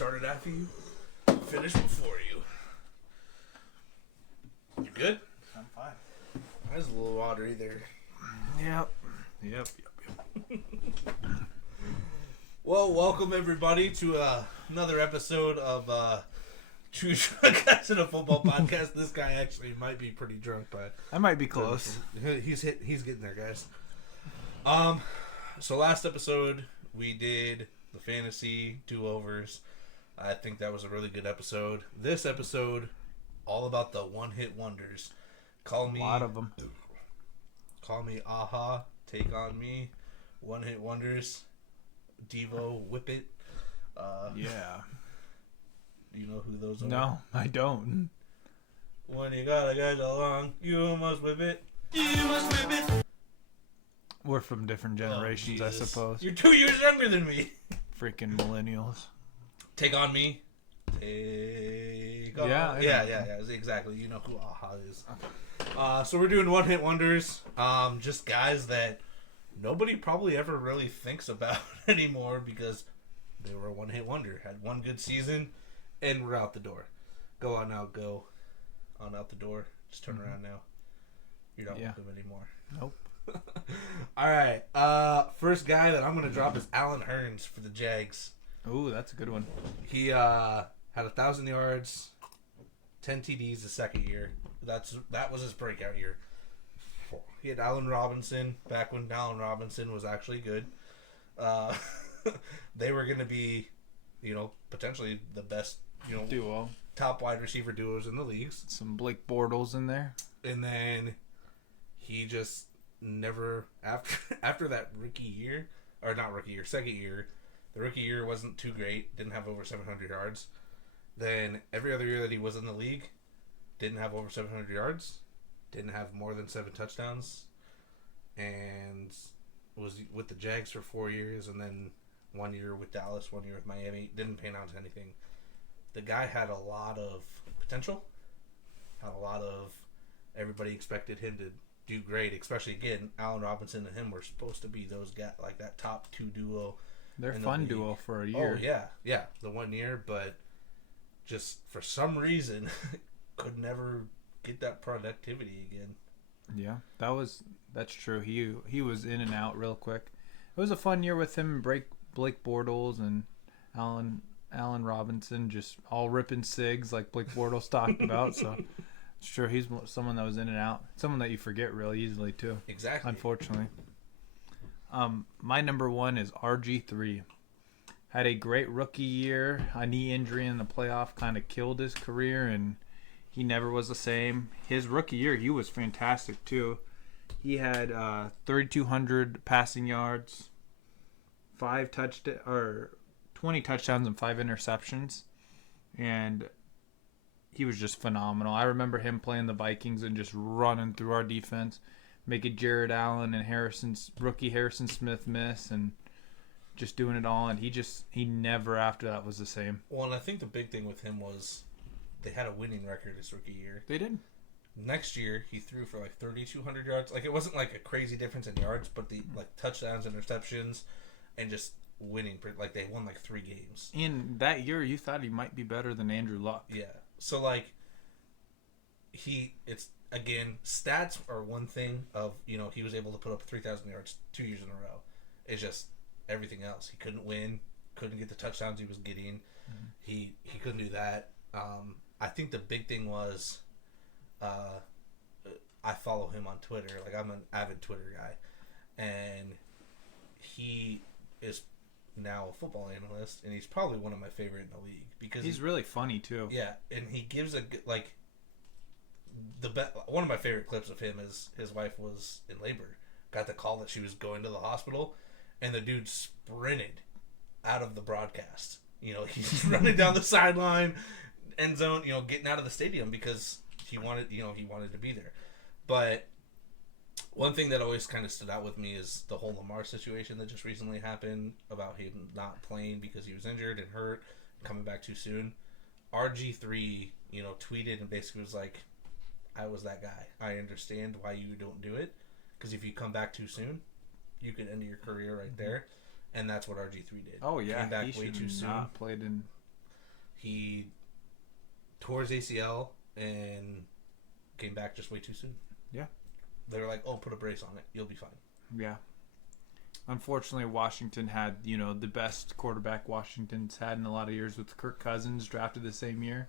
started after you, finished before you. You good? I'm fine. That's a little watery there. Yep. Well, welcome everybody to another episode of True Drunk Guys in a Football Podcast. This guy actually might be pretty drunk, but I might be close. he's getting there, guys. So last episode we did the fantasy do-overs. I think that was a really good episode. This episode, all about the one-hit wonders. A lot of them. Call me Aha, Take on Me, one-hit wonders, Devo, Whip It. Yeah. Do you know who those are? No, I don't. When you got a guy along, you must whip it. You must whip it. We're from different generations, I suppose. You're 2 years younger than me. Freaking millennials. Take on Me. Take on Yeah, yeah, exactly. You know who Aha is. So we're doing one-hit wonders. Just guys that nobody probably ever really thinks about anymore because they were a one-hit wonder. Had one good season, and we're out the door. Go on out the door. Just turn around now. You're not with them anymore. Nope. All right. First guy that I'm going to drop is Allen Hurns for the Jags. Ooh, that's a good one. He had 1,000 yards, 10 TDs the second year. That was his breakout year. He had Allen Robinson back when Allen Robinson was actually good. They were going to be, potentially the best, Duo. top wide receiver duos in the leagues. Some Blake Bortles in there. And then he just never after that second year. The rookie year wasn't too great. Didn't have over 700 yards. Then every other year that he was in the league, didn't have over 700 yards. Didn't have more than 7 touchdowns. And was with the Jags for 4 years. And then 1 year with Dallas, 1 year with Miami. Didn't pan out to anything. The guy had a lot of potential. Had a lot of... Everybody expected him to do great. Especially, again, Allen Robinson and him were supposed to be those guys, like that top two duo. They're fun duo for a year. Oh, yeah. The 1 year, but just for some reason could never get that productivity again. Yeah, that's true. He was in and out real quick. It was a fun year with him and Blake Bortles and Allen Robinson, just all ripping cigs like Blake Bortles talked about. So it's true. He's someone that was in and out. Someone that you forget really easily too. Exactly. Unfortunately. My number one is RG3. Had a great rookie year. A knee injury in the playoff kind of killed his career, and he never was the same. His rookie year, he was fantastic too. He had 3,200 passing yards, 20 touchdowns and 5 interceptions, and he was just phenomenal. I remember him playing the Vikings and just running through our defense, making Jared Allen and rookie Harrison Smith miss, and just doing it all. And he never after that was the same. Well, and I think the big thing with him was they had a winning record his rookie year. They did. Next year, he threw for like 3,200 yards. Like, it wasn't like a crazy difference in yards, but the touchdowns, interceptions, and just winning. Like, they won like 3 games. In that year, you thought he might be better than Andrew Luck. Yeah. So, like, it's, again, stats are one thing of, he was able to put up 3,000 yards 2 years in a row. It's just everything else. He couldn't win, couldn't get the touchdowns he was getting. Mm-hmm. He couldn't do that. I think the big thing was I follow him on Twitter. Like, I'm an avid Twitter guy. And he is now a football analyst, and he's probably one of my favorite in the league because he's really funny too. Yeah, and he gives one of my favorite clips of him is his wife was in labor, got the call that she was going to the hospital, and the dude sprinted out of the broadcast. He's running down the sideline, end zone, getting out of the stadium because he wanted to be there. But one thing that always kind of stood out with me is the whole Lamar situation that just recently happened about him not playing because he was injured and hurt, coming back too soon. RG3, tweeted and basically was like, I was that guy. I understand why you don't do it, because if you come back too soon, you could end your career right there. And that's what RG3 did. Oh, yeah. Came back he way too soon. Not played in He tore his ACL and came back just way too soon. Yeah. They were like, "Oh, put a brace on it. You'll be fine." Yeah. Unfortunately, Washington had, the best quarterback Washington's had in a lot of years with Kirk Cousins, drafted the same year.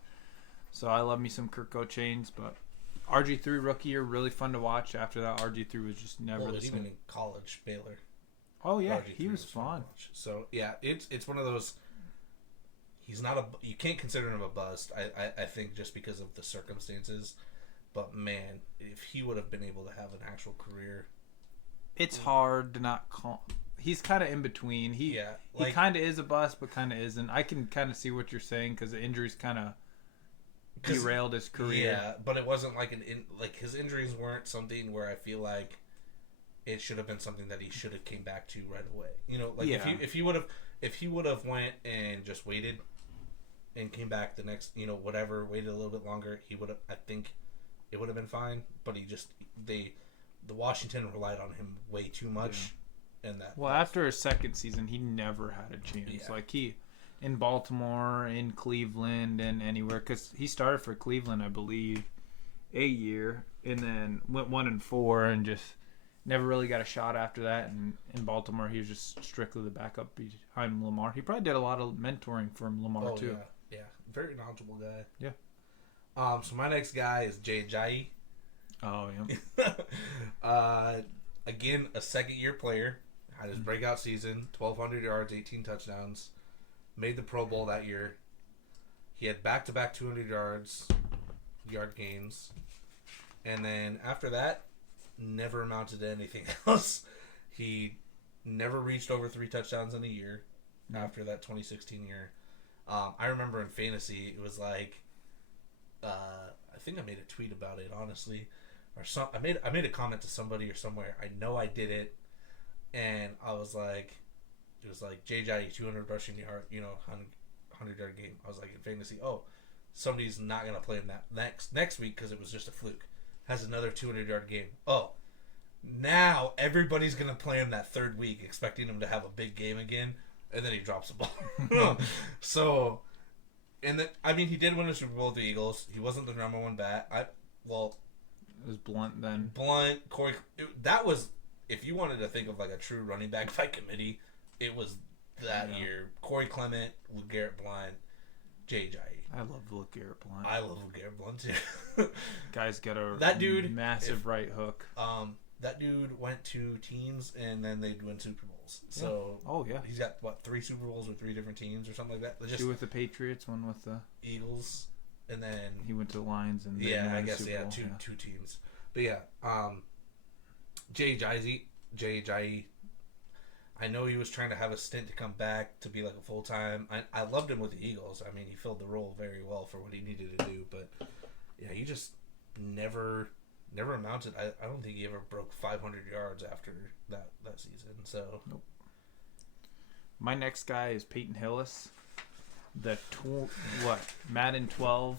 So I love me some Kirk Cochains, but RG3 rookie year, really fun to watch. After that, RG3 was just never the Even same. in college, Baylor. Oh, yeah, RG3 he was fun to fun. watch. So, yeah, it's one of those... He's not you can't consider him a bust, I think, just because of the circumstances. But, man, if he would have been able to have an actual career... It's hard to not call... He's kind of in between. He kind of is a bust, but kind of isn't. I can kind of see what you're saying because the injuries kind of derailed his career. Yeah, but it wasn't like his injuries weren't something where I feel like it should have been something that he should have came back to right away. If he would have went and just waited and came back the next, waited a little bit longer, he would have, I think it would have been fine, but the Washington relied on him way too much. Yeah. After his second season, he never had a chance. Yeah. Like in Baltimore, in Cleveland, and anywhere, because he started for Cleveland, I believe, a year, and then went 1-4, and just never really got a shot after that. And in Baltimore, he was just strictly the backup behind Lamar. He probably did a lot of mentoring for Lamar too. Yeah, very knowledgeable guy. Yeah. So my next guy is Jay Ajayi. Oh yeah. Again, a second-year player. Had his breakout season, 1,200 yards, 18 touchdowns. Made the Pro Bowl that year. He had back-to-back 200-yard games. And then after that, never amounted to anything else. He never reached over 3 touchdowns in a year after that 2016 year. I remember in fantasy, it was like, I think I made a tweet about it, honestly. I made a comment to somebody or somewhere. I know I did it. And I was like, it was like Jay Ajayi, 200 rushing yard, 100-yard game. I was like, in fantasy, somebody's not going to play him that next week because it was just a fluke. Has another 200-yard game. Oh, now everybody's going to play him that third week, expecting him to have a big game again, and then he drops the ball. So, he did win a Super Bowl with the Eagles. He wasn't the number one bat. It was Blunt then. Corey. That was... If you wanted to think of like a true running back by committee, it was that year. Corey Clement, LeGarrette Blount, Jay Ajayi. I love LeGarrette Blount. I love LeGarrette Blount too. Guy's got massive right hook. That dude went to teams and then they'd win Super Bowls. Yeah. So he's got 3 Super Bowls with 3 different teams or something like that. 2 with the Patriots, 1 with the Eagles, and then he went to the Lions and I guess two teams. But Jay Ajayi, I know he was trying to have a stint to come back to be like a full-time. I loved him with the Eagles. I mean, he filled the role very well for what he needed to do. But, he just never amounted. I don't think he ever broke 500 yards after that season. So, nope. My next guy is Peyton Hillis. The Madden 12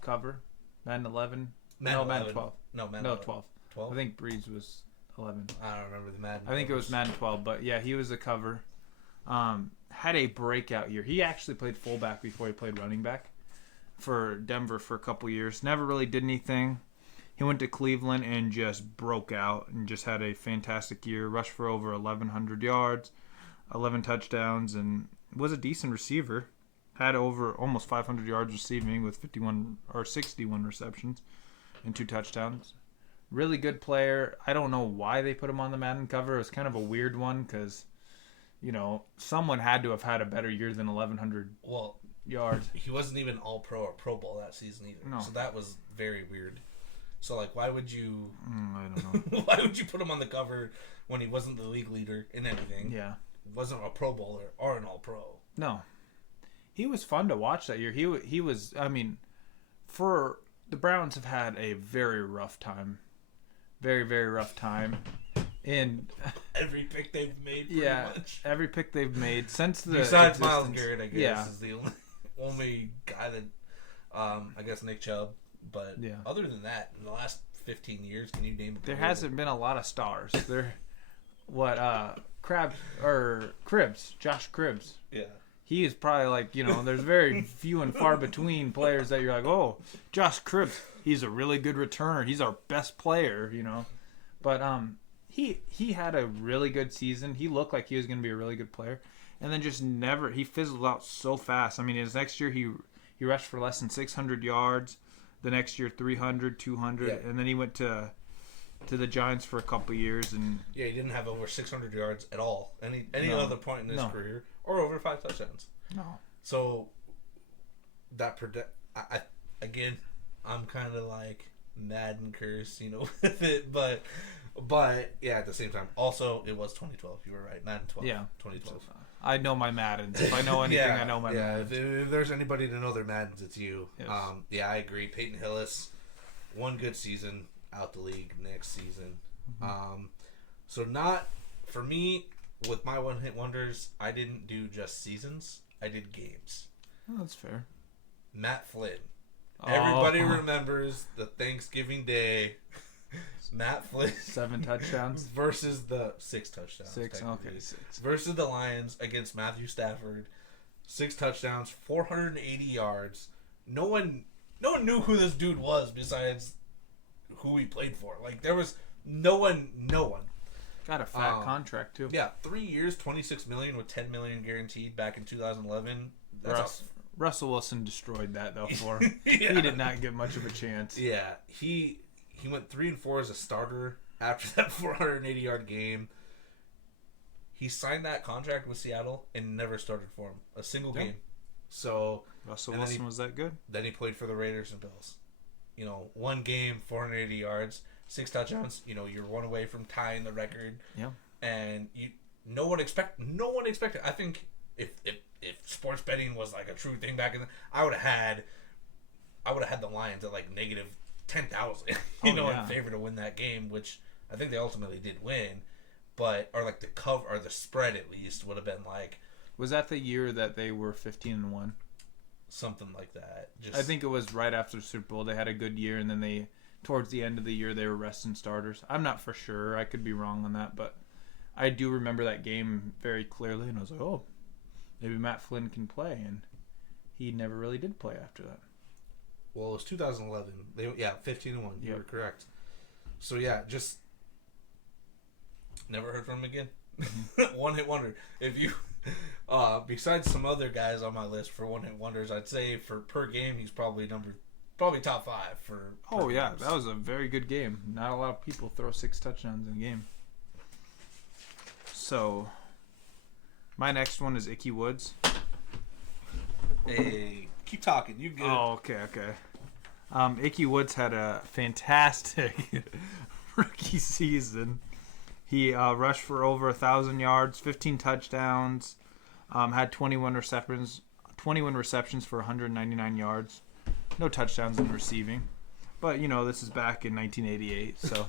cover? Madden 11? Madden 12. No, Madden 12. 12? I think Breeze was 11. I don't remember the Madden. I think it was Madden 12, but yeah, he was the cover. Had a breakout year. He actually played fullback before he played running back for Denver for a couple years. Never really did anything. He went to Cleveland and just broke out and just had a fantastic year. Rushed for over 1,100 yards, 11 touchdowns, and was a decent receiver. Had over almost 500 yards receiving with 61 receptions and 2 touchdowns. Really good player. I don't know why they put him on the Madden cover. It was kind of a weird one because, someone had to have had a better year than 1,100 yards. He wasn't even All-Pro or Pro Bowl that season either. No. So that was very weird. So, why would you... I don't know. Why would you put him on the cover when he wasn't the league leader in anything? Yeah. Wasn't a Pro Bowler or an All-Pro. No. He was fun to watch that year. He was, for the Browns have had a very rough time. Very, very rough time. And every pick they've made, pretty much. Every pick they've made since the besides Myles Garrett, I guess, is the only guy that, I guess Nick Chubb. But other than that, in the last 15 years, can you name? There hasn't been a lot of stars. Cribbs, Josh Cribbs. Yeah. he is probably like, there's very few and far between players that you're like, oh, Josh Cribbs, he's a really good returner. He's our best player, But he had a really good season. He looked like he was going to be a really good player. And then just never, he fizzled out so fast. I mean, his next year he rushed for less than 600 yards. The next year 300, 200, Yeah. and then he went to the Giants for a couple years, and Yeah, he didn't have over 600 yards at all. Any No. other point in his career, or over 5 touchdowns. no. So that again, I'm kind of like Madden curse, with it, but yeah, at the same time, also it was 2012. You were right, Madden 12. Yeah, 2012. I know my Maddens. If I know anything, I know my Maddens. If there's anybody to know their Maddens, it's you. Yes. Yeah, I agree. Peyton Hillis, one good season, out the league next season. So not for me with my one hit wonders. I didn't do just seasons. I did games. Oh, that's fair. Matt Flynn. Oh. Everybody remembers the Thanksgiving Day. Matt Flynn 7 touchdowns. versus the 6 touchdowns. 6. technically. Okay, 6. Versus the Lions against Matthew Stafford, 6 touchdowns, 480 yards. No one knew who this dude was besides who he played for. Like there was no one. Got a fat contract too. Yeah, 3 years, $26 million with $10 million guaranteed back in 2011. Russell Wilson destroyed that though. Yeah. He did not get much of a chance. Yeah, he went 3-4 as a starter after that 480-yard game. He signed that contract with Seattle and never started for him a single game. So Russell Wilson was that good? Then he played for the Raiders and Bills. One game, 480 yards, 6 touchdowns. You're one away from tying the record. Yeah. And no one expected. I think if sports betting was like a true thing back in the, I would have had the Lions at like negative 10,000, in favor to win that game, which I think they ultimately did win, but or like the cover or the spread at least would have been like. Was that the year that they were 15-1? Something like that. I think it was right after the Super Bowl. They had a good year, and then towards the end of the year, they were resting starters. I'm not for sure. I could be wrong on that, but I do remember that game very clearly, and I was like, oh, maybe Matt Flynn can play, and he never really did play after that. Well, it was 2011. 15-1. You were correct. So yeah, just never heard from him again. One hit wonder. If you, besides some other guys on my list for one hit wonders, I'd say for per game he's probably top 5 for. Oh yeah, that was a very good game. Not a lot of people throw 6 touchdowns in a game. So, my next one is Ickey Woods. Hey, keep talking. You good? Oh, okay. Ickey Woods had a fantastic rookie season. He rushed for over 1,000 yards, 15 touchdowns, had 21 receptions for 199 yards. No touchdowns in receiving. But, this is back in 1988, so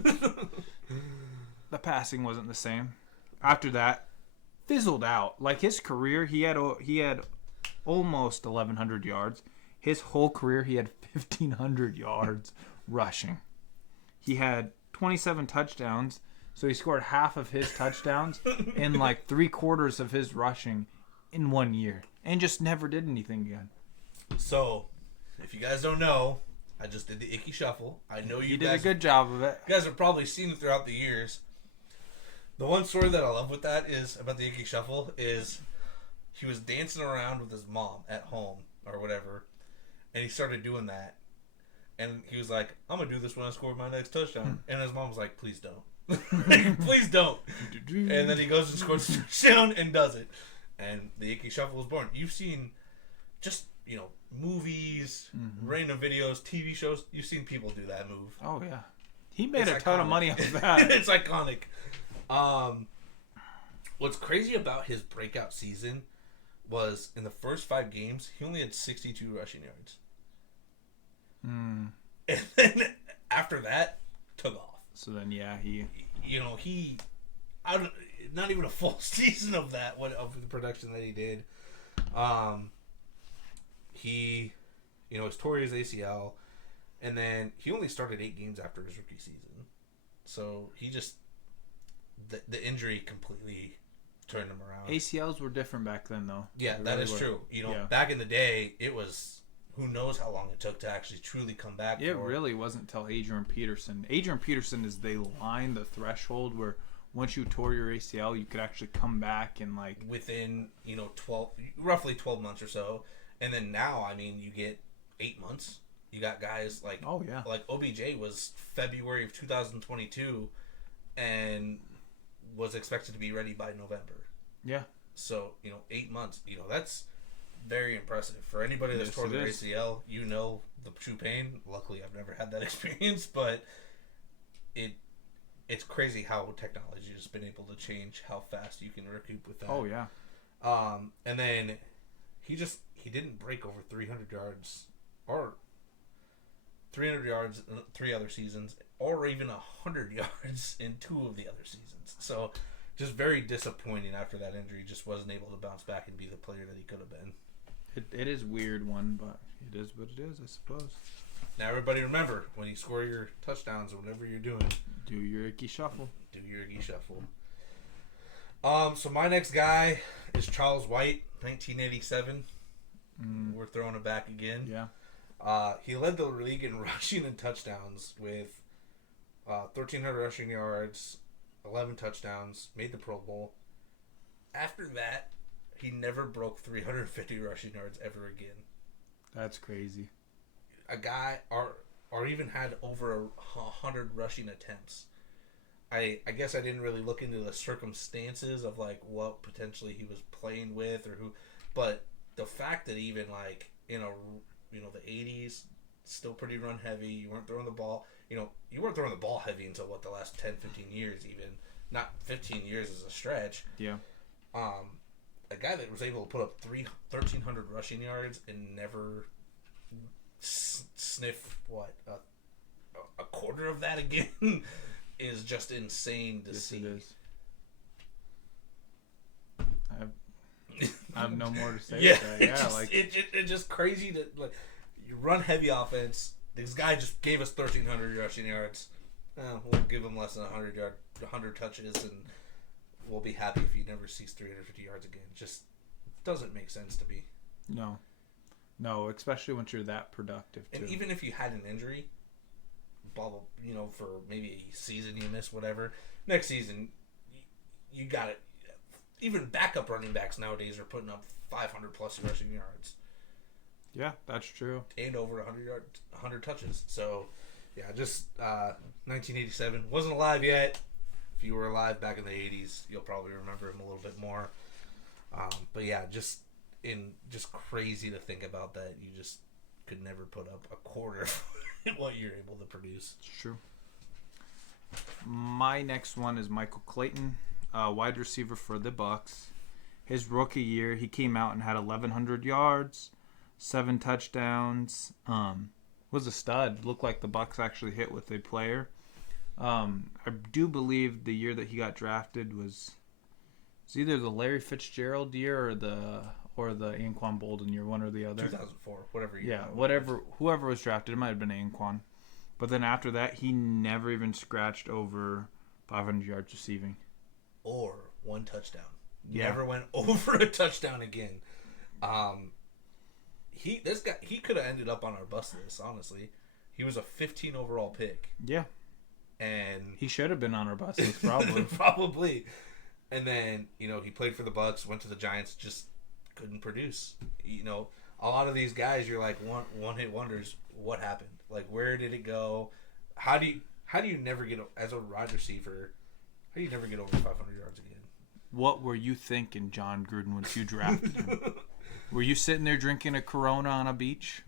the passing wasn't the same. After that, fizzled out. Like his career, he had almost 1,100 yards. His whole career, he had 1,500 yards rushing. He had 27 touchdowns, so he scored half of his touchdowns and like 3/4 of his rushing in 1 year, and just never did anything again. So, if you guys don't know, I just did the Ickey Shuffle. I know you did guys, a good job of it. You guys have probably seen it throughout the years. The one story that I love with that is about the Ickey Shuffle is he was dancing around with his mom at home or whatever, and he started doing that. And he was like, I'm going to do this when I score my next touchdown. And his mom was like, please don't. Please don't. And then he goes and scores a touchdown and does it. And the Ickey Shuffle was born. You've seen just, movies, random videos, TV shows. You've seen people do that move. Oh, yeah. He made a ton of money off that. It's iconic. What's crazy about his breakout season was in the first 5 games, he only had 62 rushing yards. And then after that, took off. So then, yeah, he not even a full season of that, of the production that he did. He tore his ACL, and then he only started 8 games after his rookie season. So he just the injury completely turned him around. ACLs were different back then, though. Yeah, that is true. You know, back in the day, it was who knows how long it took to actually truly come back. It really wasn't until Adrian Peterson. Adrian Peterson is the threshold where once you tore your ACL, you could actually come back and like within roughly 12 months or so. And then now, I mean, you get 8 months. You got guys like like OBJ was February of 2022, and was expected to be ready by November. Yeah. So 8 months. That's very impressive for anybody that's tore their ACL. You know the true pain. Luckily, I've never had that experience, but it's crazy how technology has been able to change how fast you can recoup with that. Oh yeah. And then he didn't break over 300 yards or 300 yards in 3 other seasons, or even 100 yards in 2 of the other seasons. So just very disappointing after that injury. Just wasn't able to bounce back and be the player that he could have been. It is weird one, but it is what it is, I suppose. Now everybody remember, when you score your touchdowns or whatever you're doing, do your Icky Shuffle. Do your Icky Shuffle. So my next guy is Charles White, 1987. We're throwing it back again. Yeah. He led the league in rushing and touchdowns with 1,300 rushing yards, 11 touchdowns, made the Pro Bowl. After that, he never broke 350 rushing yards ever again. That's crazy. A guy, or even had over 100 rushing attempts. I guess I didn't really look into the circumstances of like what potentially he was playing with or who, but the fact that even like in the 80s, still pretty run heavy. You weren't throwing the ball. You weren't throwing the ball heavy until what, the last 10, 15 years even. Not 15 years is a stretch. Yeah. A guy that was able to put up 1,300 rushing yards and never sniff a quarter of that again is just insane to see. It is. I have no more to say. Yeah, with that. Yeah, it's just crazy that like you run heavy offense. This guy just gave us 1,300 rushing yards. We'll give him less than 100 touches, and we'll be happy if he never sees 350 yards again. Just doesn't make sense to me. No, especially once you're that productive too. And even if you had an injury, blah blah, for maybe a season you miss, whatever. Next season, you got it. Even backup running backs nowadays are putting up 500 plus rushing yards. Yeah, that's true. And over 100 touches. So, yeah, just 1987. Wasn't alive yet. If you were alive back in the 80s, you'll probably remember him a little bit more. But yeah, just crazy to think about that. You just could never put up a quarter of what you're able to produce. It's true. My next one is Michael Clayton, wide receiver for the Bucks. His rookie year, he came out and had 1,100 yards, 7 touchdowns. Was a stud. Looked like the Bucks actually hit with a player. I do believe the year that he got drafted was either the Larry Fitzgerald year or the Anquan Bolden year, one or the other. 2004, whatever year. Yeah, whoever was drafted, it might have been Anquan. But then after that, he never even scratched over 500 yards receiving. Or 1 touchdown. Yeah. Never went over a touchdown again. He could have ended up on our bus list, honestly. He was a 15 overall pick. Yeah. And he should have been on our bus list, probably. Probably. And then, he played for the Bucks, went to the Giants, just couldn't produce. A lot of these guys, you're like one hit wonders. What happened? Like, where did it go? How do you never get, as a wide receiver, how do you never get over 500 yards again? What were you thinking, John Gruden, when you drafted him? Were you sitting there drinking a Corona on a beach?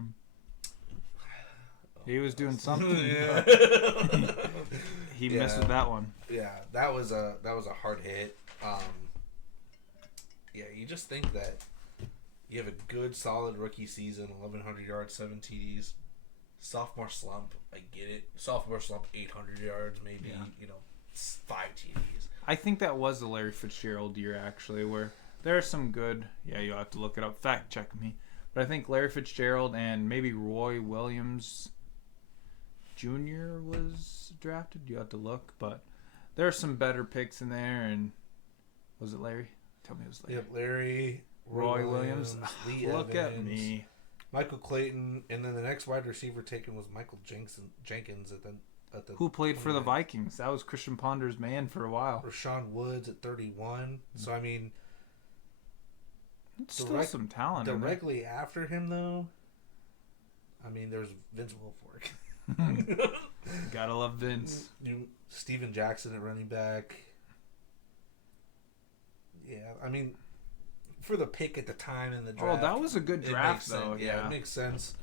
He was doing something. Yeah. He missed with that one. Yeah, that was a hard hit. Yeah, you just think that you have a good, solid rookie season, 1,100 yards, 7 TDs. Sophomore slump, I get it. Sophomore slump, 800 yards, maybe, 5 TDs. I think that was the Larry Fitzgerald year, actually, where there are some good... Yeah, you'll have to look it up. Fact check me. But I think Larry Fitzgerald and maybe Roy Williams Jr. was drafted. You have to look. But there are some better picks in there. And was it Larry? Tell me it was Larry. Yep, Larry, Roy Williams. Lee Look Evans, at me. Michael Clayton, and then the next wide receiver taken was Michael Jenkins at the Who played for the 29th. Vikings? That was Christian Ponder's man for a while. Rashawn Woods at 31. So I mean, It's still some talent in there. directly after him though, I mean, there's Vince Wilfork. Gotta love Vince. Steven Jackson at running back. Yeah, I mean, for the pick at the time in the draft. Oh, that was a good it draft, makes though. sense. Yeah. It makes sense.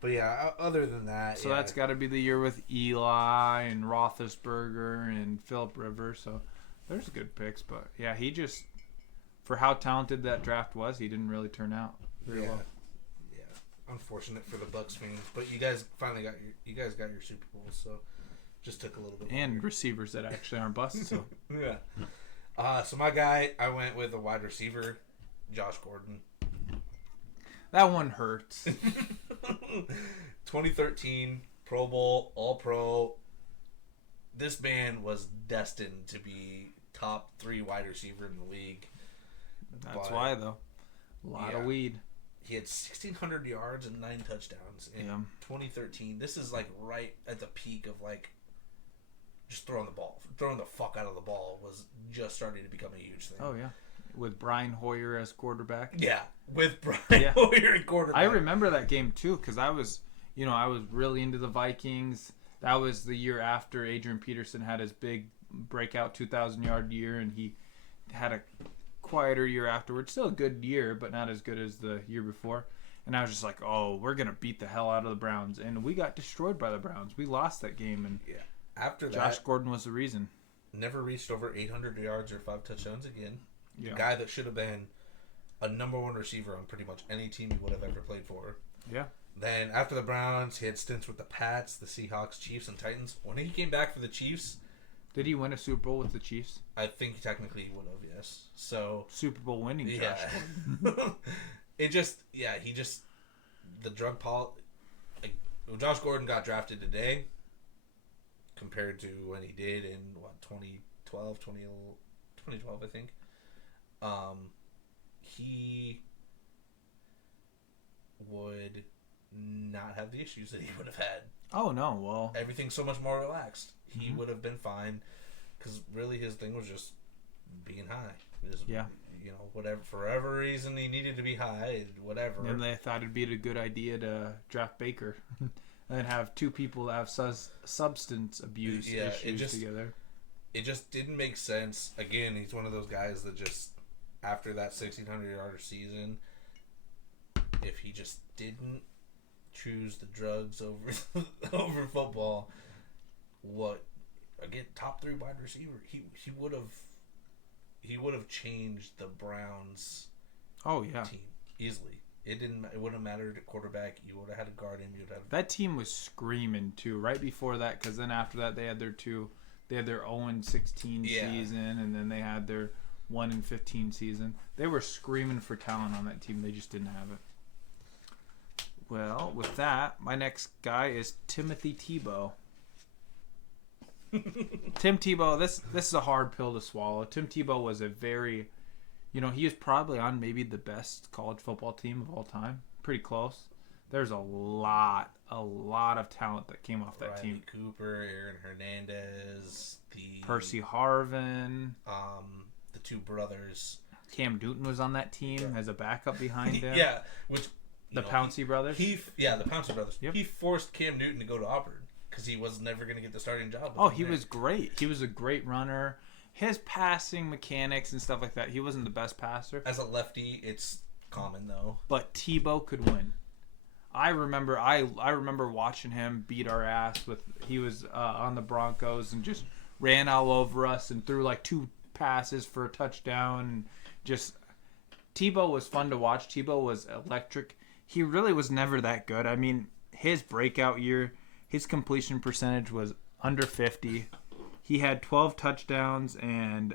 But yeah, other than that, So yeah, that's got to be the year with Eli and Roethlisberger and Philip Rivers. So there's good picks. But yeah, he just, for how talented that draft was, he didn't really turn out very well. Yeah, unfortunate for the Bucks fans, but you guys finally got your Super Bowl, so just took a little bit. And longer. receivers that actually aren't busts. So Yeah. So my guy, I went with a wide receiver, Josh Gordon. that one hurts. 2013 Pro Bowl, All Pro. This man was destined to be top 3 wide receiver in the league. That's But, why, though. A lot of weed. He had 1,600 yards and 9 touchdowns in 2013. This is like right at the peak of like just throwing the fuck out of the ball was just starting to become a huge thing. Oh, yeah. With Brian Hoyer as quarterback. Yeah, with Brian Hoyer at quarterback. I remember that game, too, because I was really into the Vikings. That was the year after Adrian Peterson had his big breakout 2,000-yard year, and he had a quieter year afterwards. Still a good year, but not as good as the year before. And I was just like, oh, we're going to beat the hell out of the Browns. And we got destroyed by the Browns. We lost that game, and after that, Josh Gordon was the reason. never reached over 800 yards or 5 touchdowns again. Yeah. The guy that should have been a number 1 receiver on pretty much any team he would have ever played for. Yeah. Then after the Browns, he had stints with the Pats, the Seahawks, Chiefs, and Titans. When he came back for the Chiefs, Did he win a Super Bowl with the Chiefs? I think technically he would have, yes. So Super Bowl winning Josh yeah, Gordon. the drug policy. Like, Josh Gordon got drafted today compared to when he did in 2012, I think. He would not have the issues that he would have had. Oh, no. Well, Everything's so much more relaxed. He would have been fine because really his thing was just being high. Yeah. You know, whatever, for whatever reason he needed to be high, whatever. and they thought it'd be a good idea to draft Baker and have two people that have substance abuse issues together. It just didn't make sense. Again, he's one of those guys that just, after that 1,600-yard season, if he just didn't choose the drugs over football, top 3 wide receiver, he would have changed the Browns team easily. It wouldn't have mattered at quarterback. You would have had to guard him. That team was screaming too right before that, because then after that they had their 0-16 season, and then they had their 1-15 season. They were screaming for talent on that team. They just didn't have it. Well, with that, my next guy is Timothy Tebow. Tim Tebow, this is a hard pill to swallow. Tim Tebow was a very, he was probably on maybe the best college football team of all time. Pretty close. There's a lot of talent that came off that Riley team. Cooper, Aaron Hernandez, Percy Harvin, the 2 brothers. Cam Newton was on that team as a backup behind him. Yeah, which the Pouncey brothers. The Pouncey brothers. Yep. He forced Cam Newton to go to Auburn because he was never going to get the starting job. Oh, he was great. He was a great runner. His passing mechanics and stuff like that. He wasn't the best passer. As a lefty, it's common though. But Tebow could win. I remember watching him beat our ass he was on the Broncos and just ran all over us and threw like 2 passes for a touchdown. And just Tebow was fun to watch. Tebow was electric. He really was never that good. I mean, his breakout year, his completion percentage was under 50. He had 12 touchdowns and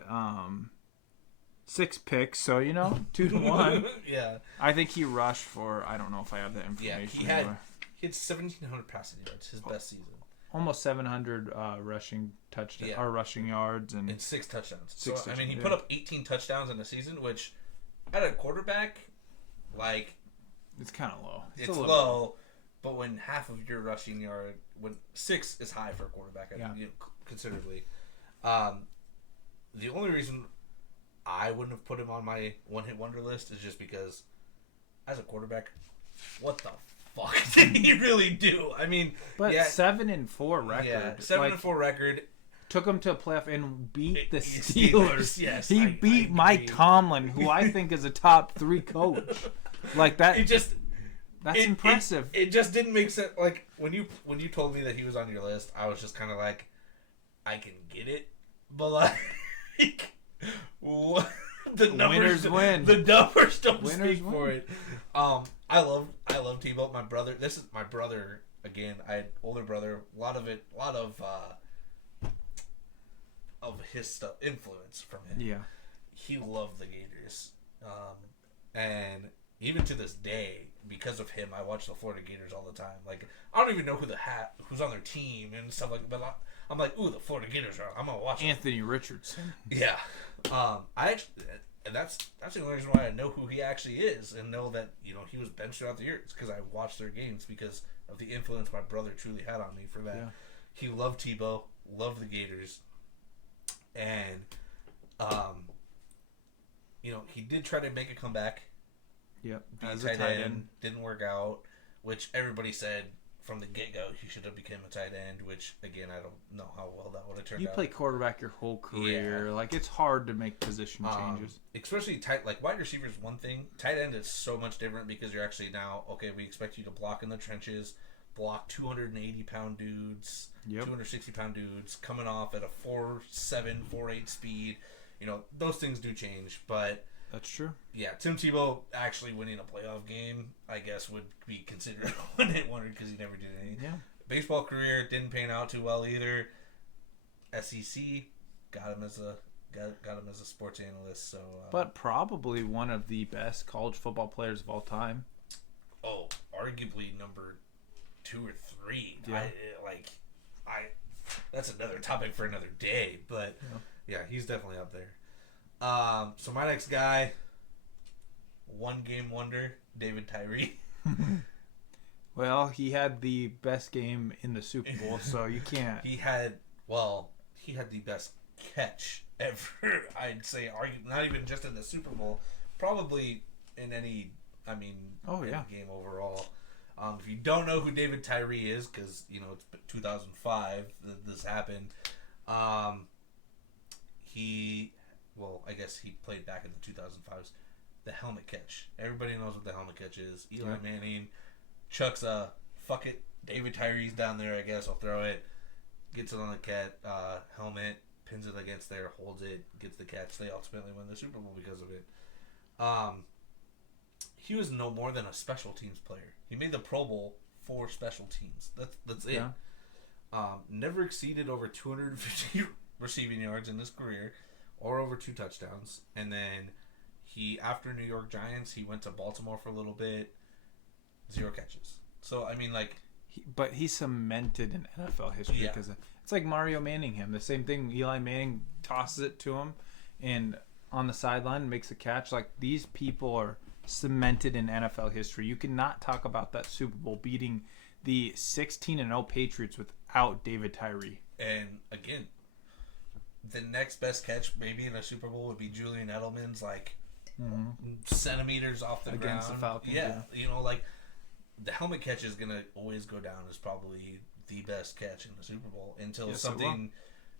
6 picks, so 2-1. Yeah. I think he rushed for, I don't know if I have that information. Yeah, he had 1,700 passing yards, his best season. almost 700 rushing touchdown or rushing yards and 6 touchdowns. Touchdowns, I mean, he put up 18 touchdowns in a season, which at a quarterback, like, it's kind of low. It's low, but when half of your rushing yard, when 6 is high for a quarterback, considerably. The only reason I wouldn't have put him on my one-hit wonder list is just because, as a quarterback, what the fuck did he really do? I mean, but 7-4 record. Yeah, 7-4 record. Took him to a playoff and beat the Steelers. Yes, he beat Mike Tomlin, who I think is a top 3 coach. Like that. That's impressive. It just didn't make sense. Like when you told me that he was on your list, I was just kind of like, I can get it, but like, what? The numbers win. The numbers don't speak for it. I love Tebow. My brother. This is my brother again. I had older brother. A lot of his stuff influence from him. Yeah. He loved the Gators, and even to this day, because of him, I watch the Florida Gators all the time. Like, I don't even know who's on their team and stuff like that. But I'm like, ooh, the Florida Gators are. I'm gonna watch Anthony Richardson. Yeah. And that's the only reason why I know who he actually is and know that he was benched throughout the year. It's because I watched their games because of the influence my brother truly had on me for that. Yeah. He loved Tebow, loved the Gators, and he did try to make a comeback. Yep. As a tight end didn't work out, which everybody said from the get-go he should have become a tight end, which again I don't know how well that would have turned out. You play quarterback your whole career. Yeah. Like, it's hard to make position changes. Especially wide receiver is one thing. Tight end is so much different because you're actually now, okay, we expect you to block in the trenches, block 280-pound dudes, 260-pound dudes coming off at a 4.7, 4.8 speed. Those things do change, but that's true. Yeah, Tim Tebow actually winning a playoff game, I guess, would be considered a one-hit wonder because he never did anything. Yeah. Baseball career didn't pan out too well either. SEC got him as a sports analyst. So, but probably one of the best college football players of all time. Oh, arguably number 2 or 3. Yeah. That's another topic for another day. But yeah he's definitely up there. So my next guy, one-game wonder, David Tyree. Well, he had the best game in the Super Bowl, so you can't. He had the best catch ever. I'd say, not even just in the Super Bowl, probably in any game overall. If you don't know who David Tyree is, because it's 2005 that this happened, I guess he played back in the 2005s. The helmet catch. Everybody knows what the helmet catch is. Eli Manning chucks a fuck it. David Tyree's down there. I guess I'll throw it. Gets it on the helmet. Pins it against there. Holds it. Gets the catch. They ultimately win the Super Bowl because of it. He was no more than a special teams player. He made the Pro Bowl for special teams. That's it. Never exceeded over 250 receiving yards in his career, or over 2 touchdowns. And then after New York Giants, he went to Baltimore for a little bit. 0 catches. So, I mean, but he cemented in NFL history because it's like Mario Manningham. The same thing. Eli Manning tosses it to him and on the sideline makes a catch. Like, these people are cemented in NFL history. You cannot talk about that Super Bowl beating the 16-0 Patriots without David Tyree. And, again, the next best catch maybe in a Super Bowl would be Julian Edelman's centimeters off the ground against the Falcons. Yeah, the helmet catch is gonna always go down as probably the best catch in the Super Bowl until something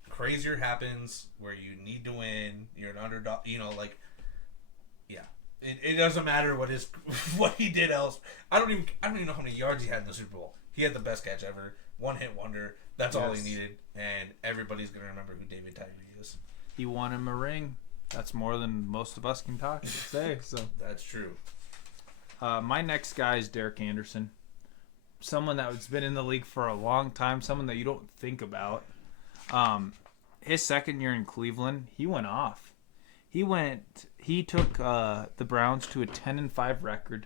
crazier happens where you need to win. You're an underdog. It doesn't matter what he did else. I don't even know how many yards he had in the Super Bowl. He had the best catch ever. One-hit wonder. That's all he needed, and everybody's going to remember who David Tyree is. He won him a ring. That's more than most of us can say. So that's true. My next guy is Derek Anderson. Someone that's been in the league for a long time, someone that you don't think about. His second year in Cleveland, he went off. He took the Browns to a 10-5 record.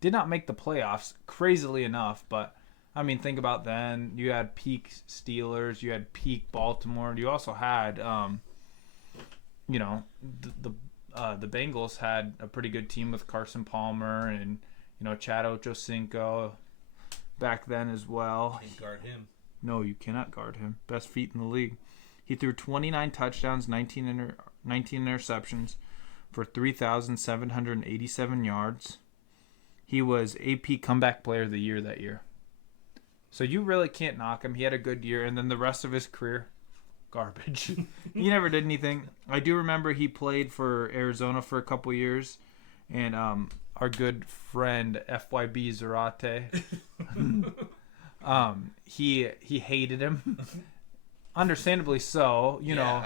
Did not make the playoffs, crazily enough, but I mean, think about then. You had peak Steelers. You had peak Baltimore. You also had, you know, the Bengals had a pretty good team with Carson Palmer and Chad Ochocinco back then as well. Can't guard him. No, you cannot guard him. Best feet in the league. He threw 29 touchdowns, 19 interceptions for 3,787 yards. He was AP Comeback Player of the Year that year. So you really can't knock him. He had a good year, and then the rest of his career, garbage. He never did anything. I do remember he played for Arizona for a couple years, and our good friend FYB Zarate, he hated him. Understandably so. You know,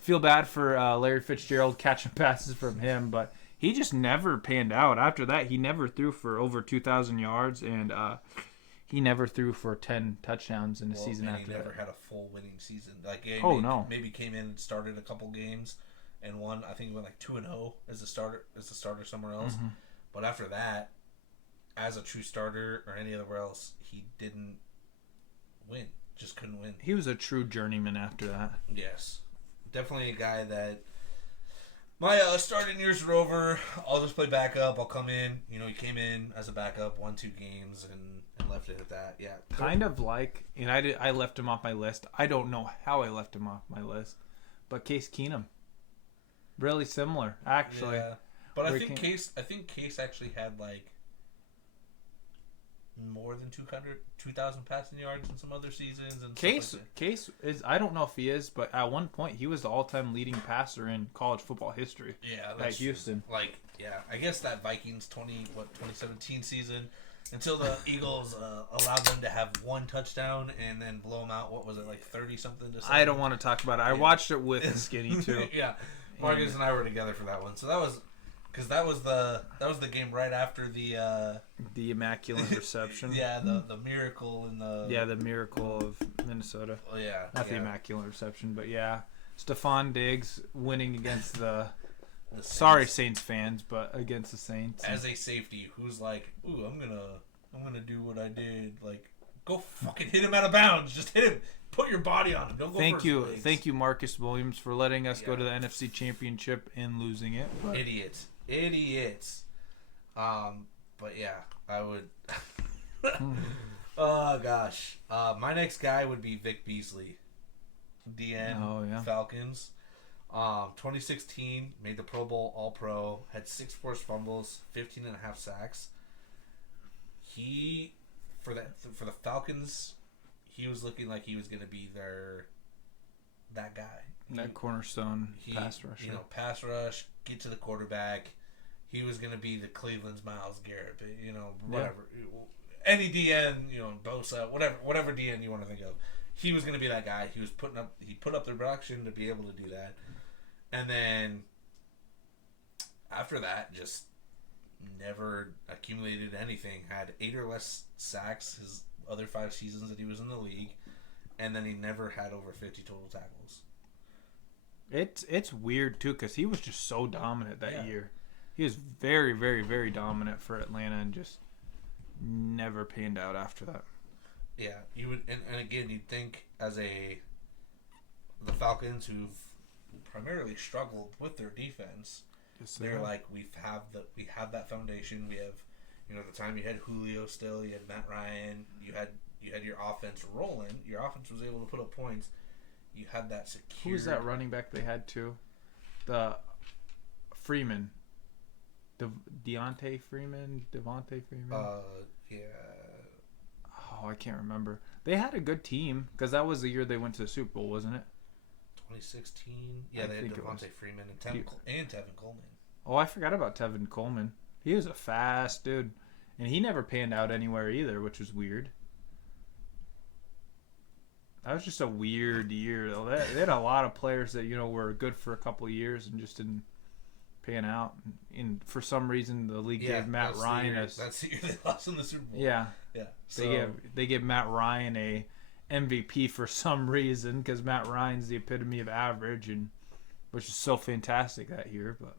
feel bad for Larry Fitzgerald catching passes from him, but he just never panned out. After that, he never threw for over 2,000 yards, and he never threw for 10 touchdowns in a season after that. He never had a full winning season. Like, maybe came in and started a couple games and won. I think he went like 2-0 as a starter somewhere else. Mm-hmm. But after that, as a true starter or anywhere else, he didn't win. Just couldn't win. He was a true journeyman after that. Yes, definitely a guy that. My starting years are over. I'll just play backup. I'll come in. You know, he came in as a backup, won 2 games, and left it at that. Yeah. Kind of like, and I left him off my list. I don't know how I left him off my list, but Case Keenum. Really similar, actually. Yeah. But I think Case actually had like more than 2,000 passing yards in some other seasons. And Case is, I don't know if he is, but at one point he was the all-time leading passer in college football history. Yeah, that's at Houston. True. Like, yeah, I guess that Vikings 2017 season, until the Eagles allowed them to have 1 touchdown and then blow them out. What was it, like 30 something to 7? I don't want to talk about it. I watched it with Skinny too. Yeah, Marcus and I were together for that one, so that was. Because that was the game right after the Immaculate Reception. Yeah, the miracle in the the miracle of Minnesota. Oh yeah, not the Immaculate Reception, but yeah, Stephon Diggs winning against the Saints. Sorry Saints fans, but against the Saints as a safety who's like, ooh, I'm gonna do what I did, like go fucking hit him out of bounds, just hit him. Put your body on him. Don't go Thank you, Marcus Williams, for letting us go to the NFC Championship and losing it. But. Idiots. But yeah, I would. Oh gosh. My next guy would be Vic Beasley, DN Falcons. 2016 made the Pro Bowl All-Pro, had 6 forced fumbles, 15.5 sacks. He for the Falcons. He was looking like he was going to be that guy. That cornerstone pass rusher. You know, pass rush, get to the quarterback. He was going to be the Cleveland's Myles Garrett. You know, whatever. Yeah. Any DN, you know, Bosa, whatever DN you want to think of. He was going to be that guy. He put up the production to be able to do that. And then after that, just never accumulated anything. Had 8 or less sacks his other 5 seasons that he was in the league, and then he never had over 50 total tackles. It's weird too, because he was just so dominant that year. He was very, very, very dominant for Atlanta, and just never panned out after that. Yeah, you would, and again, you'd think as the Falcons, who've primarily struggled with their defense, they're like, we have that foundation. We have. You know, at the time you had Julio still, you had Matt Ryan, you had your offense rolling. Your offense was able to put up points. You had that secure. Who's that running back they had too? The Freeman. Devontae Freeman? Yeah. Oh, I can't remember. They had a good team, because that was the year they went to the Super Bowl, wasn't it? 2016? Yeah, they had Devontae Freeman and Tevin Coleman. Oh, I forgot about Tevin Coleman. He was a fast dude. And he never panned out anywhere either, which was weird. That was just a weird year, though. They had a lot of players that, were good for a couple of years and just didn't pan out. And for some reason, the league gave Matt Ryan that's the year they lost in the Super Bowl. Yeah. Yeah. So, they give Matt Ryan a MVP for some reason, because Matt Ryan's the epitome of average, and which is so fantastic that year, but...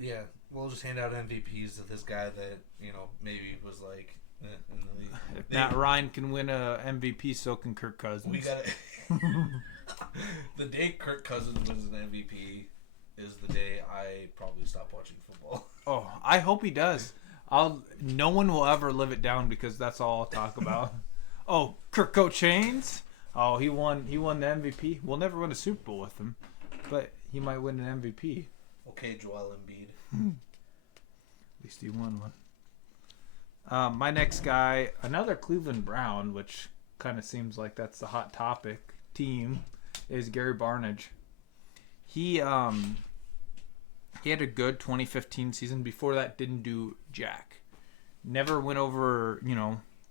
Yeah, we'll just hand out MVPs to this guy that, maybe was like in the league. If Matt Ryan can win a MVP, so can Kirk Cousins. We got it. The day Kirk Cousins wins an MVP is the day I probably stop watching football. Oh, I hope he does. No one will ever live it down because that's all I'll talk about. Oh, Kirk Chains. Oh, he won the MVP. We'll never win a Super Bowl with him, but he might win an MVP. Okay, Joel Embiid. At least he won one. My next guy, another Cleveland Brown, which kind of seems like that's the hot topic team, is Gary Barnidge. He had a good 2015 season. Before that, didn't do jack. Never went over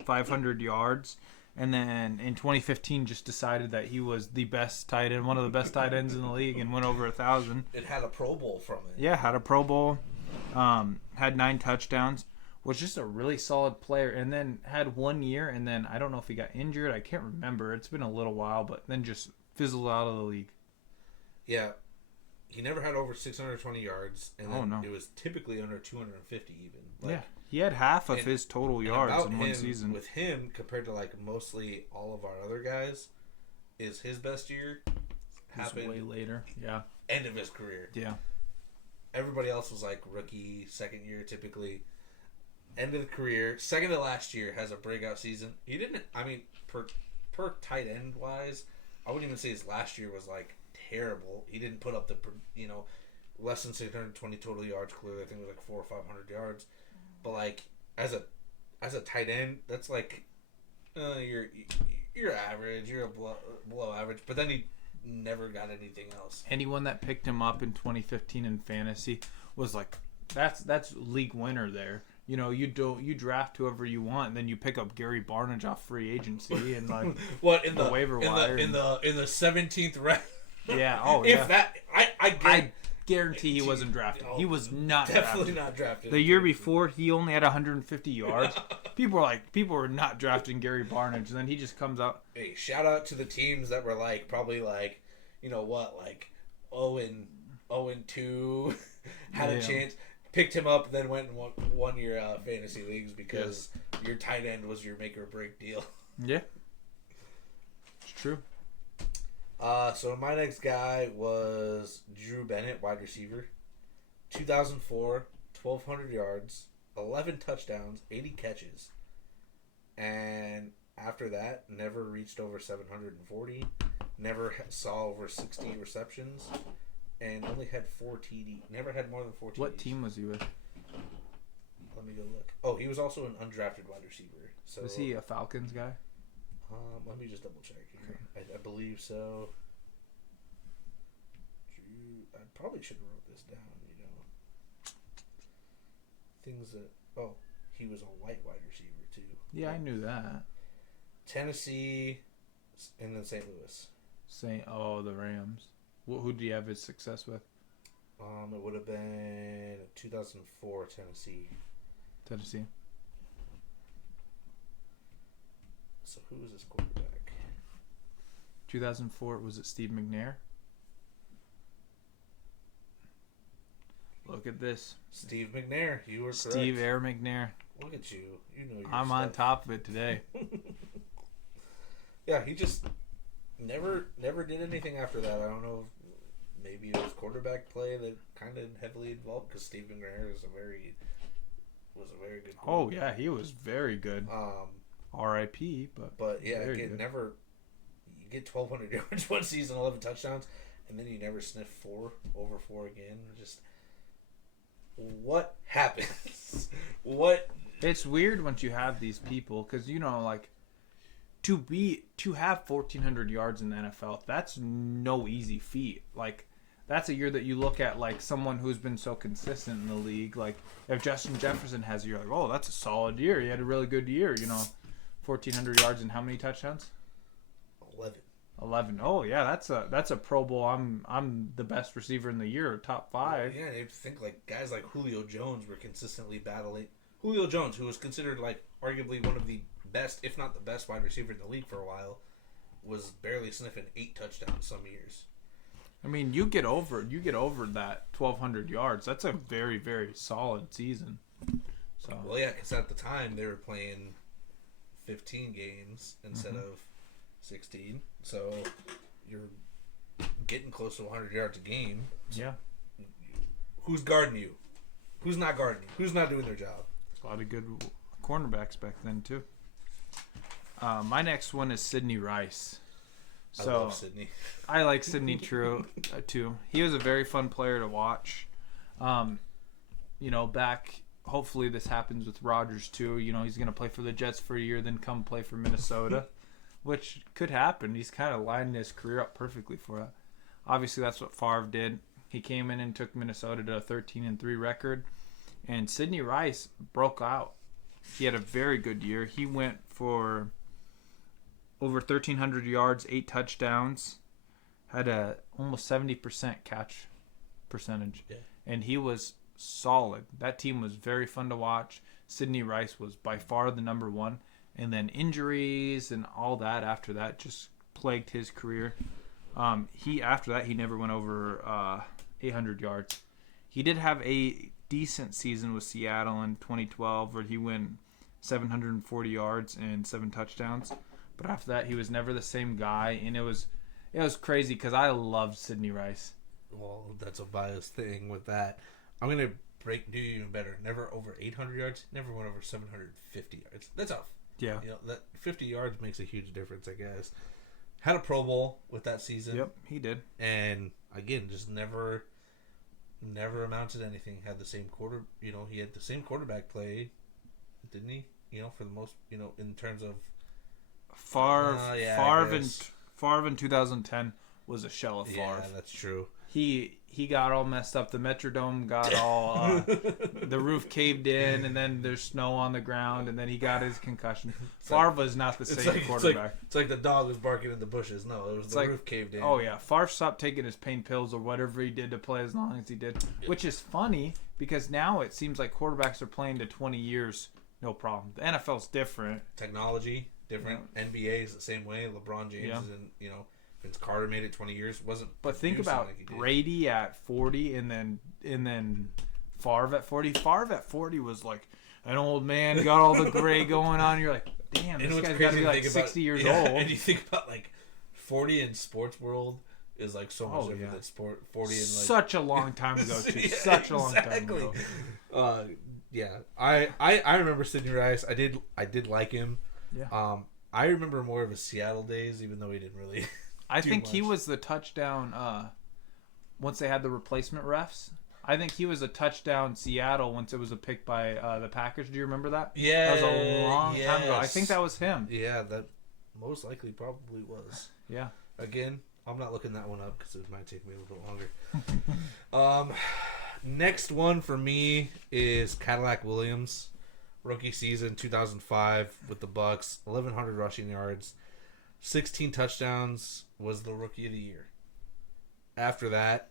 500 yards. And then in 2015, just decided that he was the best tight end, one of the best tight ends in the league, and went over 1,000. It had a Pro Bowl from it. Yeah, had a Pro Bowl. Had 9 touchdowns. Was just a really solid player. And then had 1 year, and then I don't know if he got injured. I can't remember. It's been a little while, but then just fizzled out of the league. Yeah. He never had over 620 yards, and then it was typically under 250 even. Yeah, he had half of his total yards in one season. With him, compared to mostly all of our other guys, is his best year happened way later. Yeah, end of his career. Yeah, everybody else was rookie, second year typically. End of the career, second to last year has a breakout season. He didn't. I mean, per tight end wise, I wouldn't even say his last year was terrible. He didn't put up the less than 620 total yards. Clearly, I think it was 400 or 500 yards. But as a tight end, that's you're average. You're below average. But then he never got anything else. Anyone that picked him up in 2015 in fantasy was that's league winner there. You draft whoever you want, and then you pick up Gary Barnidge off free agency and what in the waiver wire in the 17th round. Yeah. Oh, if yeah. that, I guarantee he wasn't drafted. He was not definitely drafted. Not drafted. The year before, he only had 150 yards. People were not drafting Gary Barnidge, and then he just comes out. Hey, shout out to the teams that were probably 0-2, had a chance, picked him up, then went and won your fantasy leagues because your tight end was your make or break deal. Yeah, it's true. So my next guy was Drew Bennett, wide receiver. 2004, 1,200 yards, 11 touchdowns, 80 catches. And after that, never reached over 740, never saw over 60 receptions, and only had 4 TD. Never had more than 4 TDs. What team was he with? Let me go look. Oh, he was also an undrafted wide receiver. So was he a Falcons guy? Let me just double check here. I believe so. I probably should have wrote this down. Things that. Oh, he was a wide receiver too. Yeah, I knew that. Tennessee, and then St. Louis. The Rams. Who did he have his success with? It would have been 2004 Tennessee. Tennessee. So who was his quarterback? 2004, was it Steve McNair? Look at this. Steve McNair. You were correct. Steve Air McNair. Look at you. You know your I'm stuff. on top of it today. Yeah, he just never did anything after that. I don't know if maybe it was quarterback play that kind of heavily involved because Steve McNair was a very good quarterback. Oh, yeah, he was very good. R.I.P. But yeah, again, never. You get 1,200 yards one season, 11 touchdowns, and then you never sniff over 4 again. Just what happens? What? It's weird once you have these people because to have 1,400 yards in the NFL, that's no easy feat. That's a year that you look at someone who's been so consistent in the league. If Justin Jefferson has a year, oh, that's a solid year. He had a really good year. 1,400 yards and how many touchdowns? 11. Oh yeah, that's a Pro Bowl. I'm the best receiver in the year, top 5. Yeah, you think guys like Julio Jones were consistently battling. Julio Jones, who was considered arguably one of the best, if not the best, wide receiver in the league for a while, was barely sniffing 8 touchdowns some years. I mean, you get over that 1,200 yards. That's a very, very solid season. So Well, yeah, because at the time they were playing 15 games instead of 16, so you're getting close to 100 yards a game. So yeah, who's guarding you? Who's not guarding you? Who's not doing their job? a lot of good cornerbacks back then too. My next one is Sidney Rice. I So love Sydney. I like Sidney True too. He was a very fun player to watch. Back. Hopefully this happens with Rodgers too. He's going to play for the Jets for a year, then come play for Minnesota, which could happen. He's kind of lining his career up perfectly for it. Obviously, that's what Favre did. He came in and took Minnesota to a 13-3 record, and Sidney Rice broke out. He had a very good year. He went for over 1,300 yards, 8 touchdowns, had a almost 70% catch percentage, and he was solid. That team was very fun to watch. Sidney Rice was by far the number one, and then injuries and all that after that just plagued his career. After that he never went over 800 yards. He did have a decent season with Seattle in 2012 where he went 740 yards and 7 touchdowns. But after that he was never the same guy, and it was crazy because I loved Sidney Rice. Well, that's a biased thing with that. I'm going to do you even better. Never over 800 yards. Never went over 750 yards. That's off. Yeah. That 50 yards makes a huge difference, I guess. Had a Pro Bowl with that season. Yep, he did. And again, just never amounted to anything. Had the same he had the same quarterback play, didn't he? For the most, in terms of Favre in 2010 was a shell of Favre. Yeah, that's true. He got all messed up. The Metrodome got all the roof caved in, and then there's snow on the ground, and then he got his concussion. Favre was not the same quarterback. It's like the dog was barking in the bushes. No, it was the roof caved in. Oh yeah, Favre stopped taking his pain pills or whatever he did to play as long as he did, which is funny because now it seems like quarterbacks are playing to 20 years, no problem. The NFL's different. Technology different. Yeah. NBA is the same way. LeBron James is in. Vince Carter made it 20 years. But think about Brady at 40 and then Favre at 40. Favre at 40 was like an old man, got all the gray going on. You're like, damn, this guy's got to be like 60 years old. And you think about like 40 in sports world is like so much different than 40 in like such a long time ago too. Such a long time ago. I remember Sidney Rice. I did like him. Yeah. I remember more of his Seattle days, even though he didn't really. I think he was the touchdown once they had the replacement refs. I think he was a touchdown Seattle once it was a pick by the Packers. Do you remember that? Yeah. That was a long time ago. I think that was him. Yeah, that most likely probably was. Yeah. Again, I'm not looking that one up because it might take me a little bit longer. Next one for me is Cadillac Williams. Rookie season 2005 with the Bucks. 1,100 rushing yards. 16 touchdowns, was the Rookie of the Year. After that,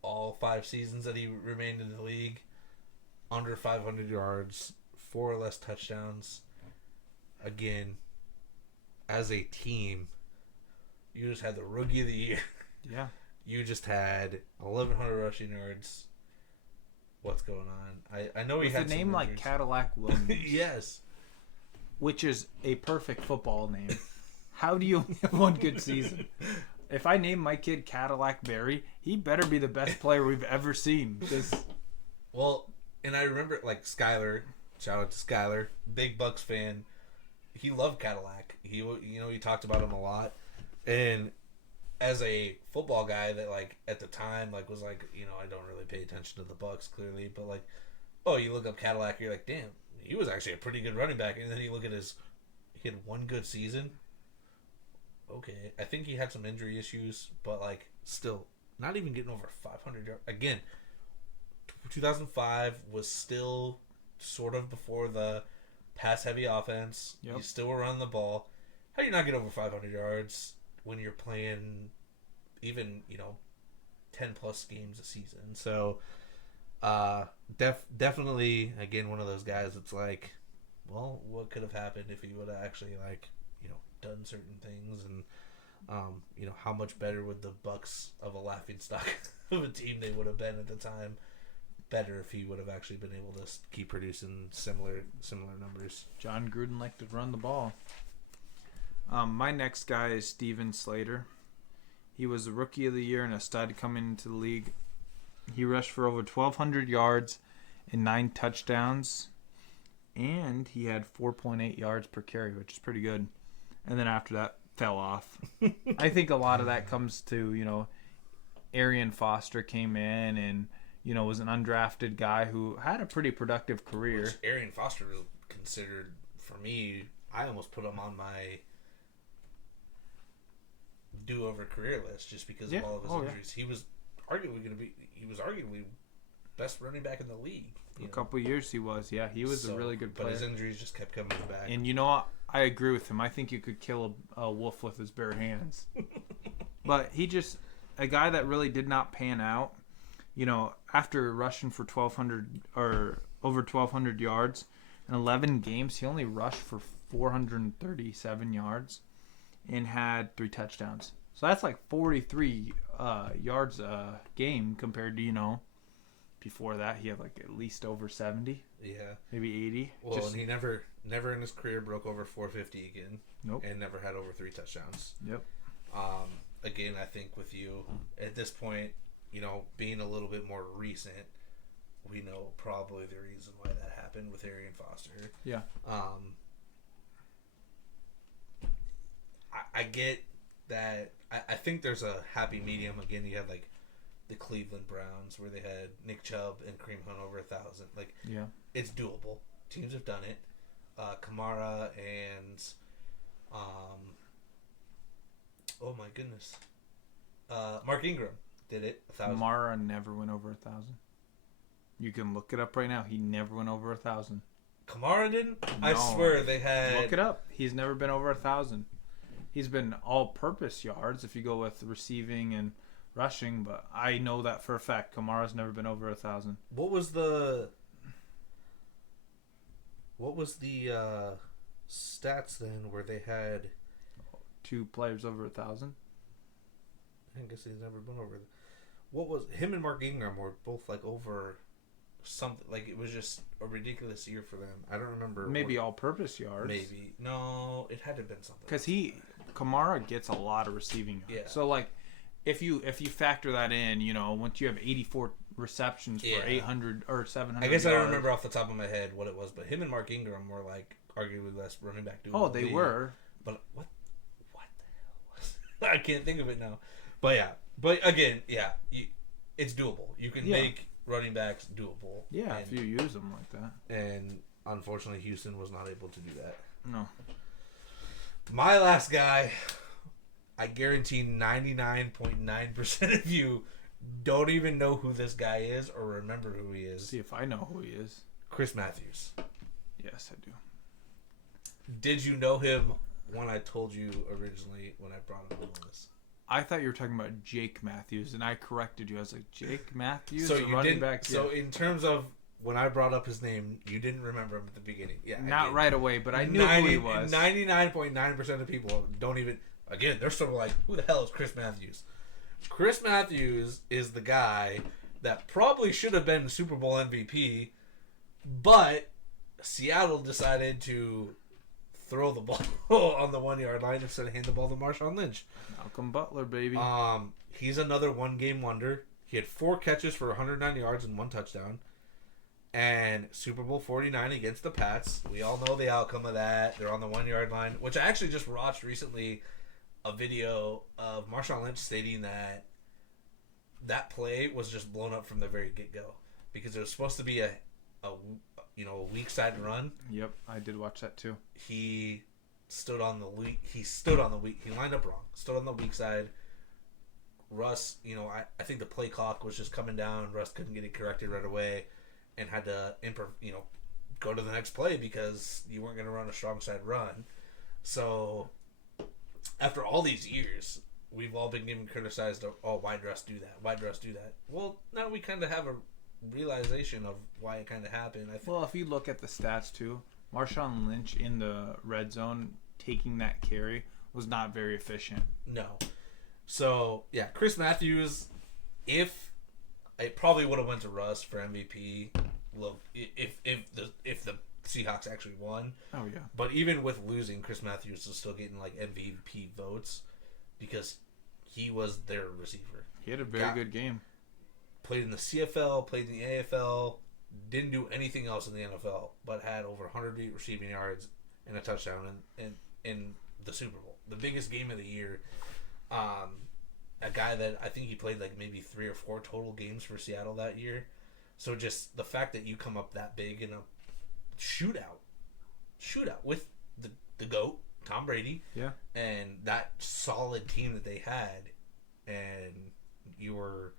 all 5 seasons that he remained in the league, under 500 yards, 4 or less touchdowns. Again, as a team, you just had the Rookie of the Year. Yeah. You just had 1,100 rushing yards. What's going on? I know he had a name like Cadillac Williams. Yes. Which is a perfect football name. How do you have one good season? If I name my kid Cadillac Berry, he better be the best player we've ever seen. Well, and I remember like Skyler, shout out to Skyler, big Bucks fan. He loved Cadillac. He talked about him a lot. And as a football guy that like at the time like was like, I don't really pay attention to the Bucks clearly, but like, you look up Cadillac, you're like, damn. He was actually a pretty good running back, and then you look at he had one good season. Okay, I think he had some injury issues, but like still not even getting over 500 yards. Again, 2005 was still sort of before the pass-heavy offense. Yep. You still were running the ball. How do you not get over 500 yards when you're playing even 10+ games a season? So. Definitely again one of those guys that's like, well, what could have happened if he would have actually like done certain things, and how much better would the Bucks of a laughingstock of a team they would have been at the time. better if he would have actually been able to keep producing similar numbers. John Gruden liked to run the ball. My next guy is Steven Slater. He was the Rookie of the Year and a stud coming into the league. He rushed for over 1,200 yards and 9 touchdowns. And he had 4.8 yards per carry, which is pretty good. And then after that, fell off. I think a lot of that comes to, Arian Foster came in and, was an undrafted guy who had a pretty productive career. Which Arian Foster is considered, for me, I almost put him on my do-over career list just because of all of his injuries. Yeah. He was arguably best running back in the league. A couple of years he was. Yeah, he was a really good player. But his injuries just kept coming back. And I agree with him. I think you could kill a wolf with his bare hands. But a guy that really did not pan out. After rushing for 1,200 or over 1,200 yards in 11 games, he only rushed for 437 yards and had 3 touchdowns. So that's like 43 yards a game compared to, before that he had like at least over 70. Yeah. Maybe 80. Well, and he never in his career broke over 450 again. Nope. And never had over 3 touchdowns. Yep. Again, I think with you at this point, being a little bit more recent, we know probably the reason why that happened with Arian Foster. Yeah. I get that. I think there's a happy medium. Again, you have like the Cleveland Browns where they had Nick Chubb and Kareem Hunt over 1,000. Like, yeah, it's doable. Teams have done it. Kamara and oh my goodness, Mark Ingram did it 1,000. Kamara never went over 1,000. You can look it up right now. He never went over 1,000. Kamara didn't? No. I swear they had. Look it up. He's never been over 1,000. He's been all-purpose yards if you go with receiving and rushing, but I know that for a fact. Kamara's never been over 1,000. What was the stats then where they had 2 players over 1,000? I guess he's never been over. What was him and Mark Ingram were both like over something, like it was just a ridiculous year for them. I don't remember. Maybe all-purpose yards. Maybe no, it had to have been something. Because Kamara gets a lot of receiving yards. Yeah. So like, if you factor that in, once you have 84 receptions for 800 or 700. I guess yards, I don't remember off the top of my head what it was, but him and Mark Ingram were like arguably less running back duo. Oh, they were. But what the hell was it? I can't think of it now. But yeah, again, it's doable. You can make running backs doable. Yeah, if you use them like that. And unfortunately, Houston was not able to do that. No. My last guy, I guarantee 99.9% of you don't even know who this guy is or remember who he is. See if I know who he is. Chris Matthews. Yes, I do. Did you know him when I told you originally when I brought him on this? I thought you were talking about Jake Matthews, and I corrected you. I was like, Jake Matthews? So you running back? So in terms of when I brought up his name, you didn't remember him at the beginning. Yeah, not right away, but I knew who he was. 99.9% of people don't even. Again, they're sort of like, who the hell is Chris Matthews? Chris Matthews is the guy that probably should have been Super Bowl MVP, but Seattle decided to throw the ball on the 1-yard line instead of hand the ball to Marshawn Lynch. Malcolm Butler, baby. He's another one-game wonder. He had 4 catches for 109 yards and 1 touchdown. And Super Bowl 49 against the Pats. We all know the outcome of that. They're on the 1-yard line, which I actually just watched recently a video of Marshawn Lynch stating that play was just blown up from the very get-go because it was supposed to be a weak side run. Yep, I did watch that too. He stood on the weak. He lined up wrong. Stood on the weak side. Russ, I think the play clock was just coming down. Russ couldn't get it corrected right away, and had to go to the next play because you weren't going to run a strong side run. So after all these years, we've all been getting criticized. Why'd Russ do that? Why'd Russ do that? Well, now we kind of have a realization of why it kind of happened. Well, if you look at the stats too, Marshawn Lynch in the red zone taking that carry was not very efficient. No. So, yeah, Chris Matthews, if it probably would have went to Russ for MVP. Look, if the Seahawks actually won. Oh yeah. But even with losing, Chris Matthews is still getting like MVP votes because he was their receiver. He had a very good game. Played in the CFL, played in the AFL, didn't do anything else in the NFL, but had over 100 receiving yards and a touchdown in the Super Bowl, the biggest game of the year. A guy that I think he played like maybe 3 or 4 total games for Seattle that year. So just the fact that you come up that big in a shootout with the GOAT, Tom Brady, yeah, and that solid team that they had, and you were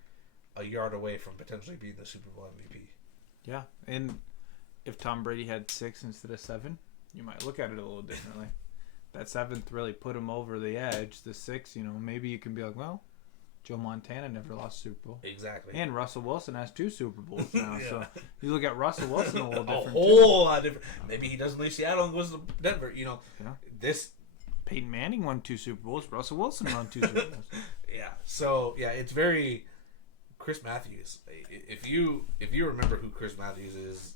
a yard away from potentially being the Super Bowl MVP. Yeah, and if Tom Brady had 6 instead of 7, you might look at it a little differently. That 7th really put him over the edge. The 6, maybe you can be like, well, Joe Montana never lost a Super Bowl. Exactly. And Russell Wilson has 2 Super Bowls now. Yeah. So you look at Russell Wilson a little different. A whole lot different. Maybe he doesn't leave Seattle and goes to Denver. Yeah. This. Peyton Manning won 2 Super Bowls. Russell Wilson won 2 Super Bowls. Yeah. So yeah, it's very Chris Matthews. If you remember who Chris Matthews is,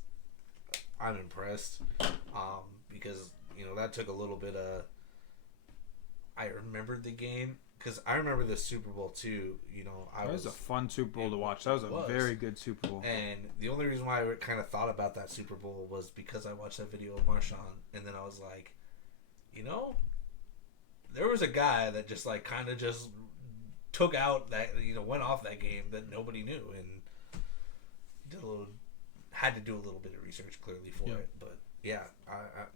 I'm impressed. Because that took a little bit of. I remembered the game. Because I remember the Super Bowl too. That was a fun Super Bowl to watch. That was a very good Super Bowl. And the only reason why I kind of thought about that Super Bowl was because I watched that video of Marshawn, and then I was like, there was a guy that just like kind of just took out that went off that game that nobody knew, and had to do a little bit of research clearly for it. But yeah,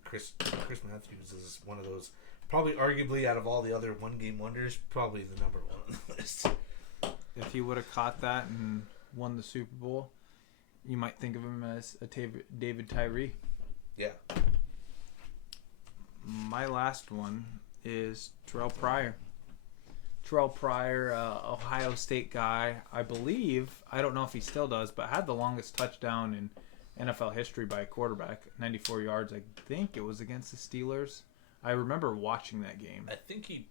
Chris Matthews is one of those. Probably, arguably, out of all the other one-game wonders, probably the number one on the list. If he would have caught that and won the Super Bowl, you might think of him as a David Tyree. Yeah. My last one is Terrell Pryor. Terrell Pryor, Ohio State guy, I believe, I don't know if he still does, but had the longest touchdown in NFL history by a quarterback, 94 yards. I think it was against the Steelers. I remember watching that game. I think I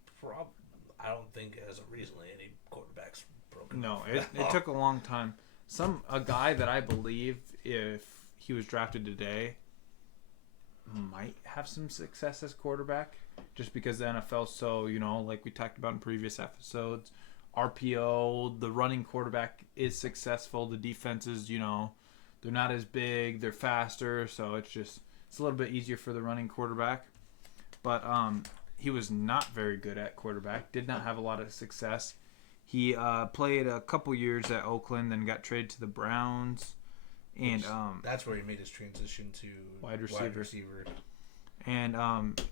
don't think as of recently any quarterbacks broken. No, it took a long time. A guy that I believe, if he was drafted today, might have some success as quarterback, just because the NFL's so, like we talked about in previous episodes, RPO, the running quarterback is successful. The defenses, they're not as big, they're faster, so it's a little bit easier for the running quarterback. But he was not very good at quarterback. Did not have a lot of success. He played a couple years at Oakland, then got traded to the Browns, and that's where he made his transition to wide receiver. And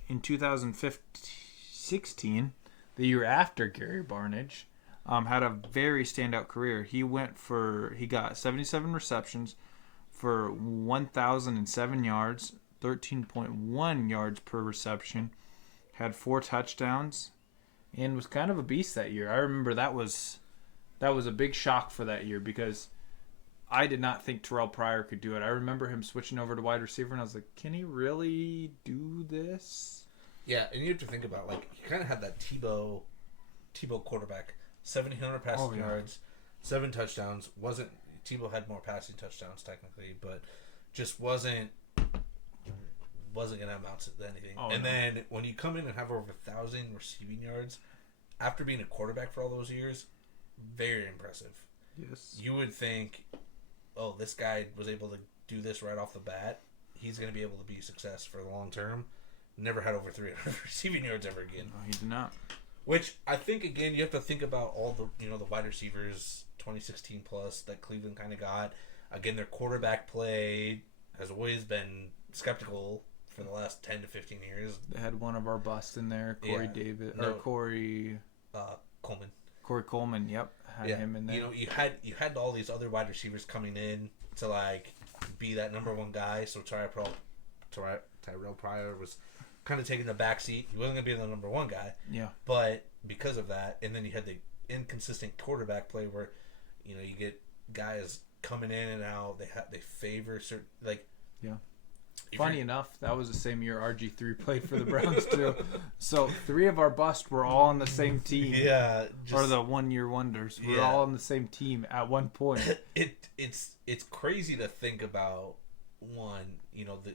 in 2016, the year after Gary Barnidge, had a very standout career. He got 77 receptions for 1,007 yards. 13.1 yards per reception, had 4 touchdowns, and was kind of a beast that year. I remember that was a big shock for that year because I did not think Terrell Pryor could do it. I remember him switching over to wide receiver, and I was like, can he really do this? Yeah, and you have to think about, like, he kind of had that Tebow quarterback, 1,700 passing yards, 7 touchdowns. Tebow had more passing touchdowns technically, but just wasn't going to amount to anything. Then when you come in and have over 1,000 receiving yards after being a quarterback for all those years, very impressive. Yes. You would think, this guy was able to do this right off the bat. He's going to be able to be a success for the long term. Never had over 300 receiving yards ever again. No, he did not. Which I think, again, you have to think about all the the wide receivers 2016 plus that Cleveland kind of got. Again, their quarterback play has always been skeptical for the last 10 to 15 years. They had one of our busts in there, Corey Coleman. Corey Coleman, yep, had him in there. You had all these other wide receivers coming in to like be that number one guy. So Tyrell Pryor was kind of taking the backseat. He wasn't going to be the number one guy. Yeah. But because of that, and then you had the inconsistent quarterback play where you get guys coming in and out. They favor certain Funny enough, that was the same year RG3 played for the Browns too. So 3 of our busts were all on the same team. Yeah, or the 1 year wonders. We're all on the same team at one point. It's crazy to think about. One, the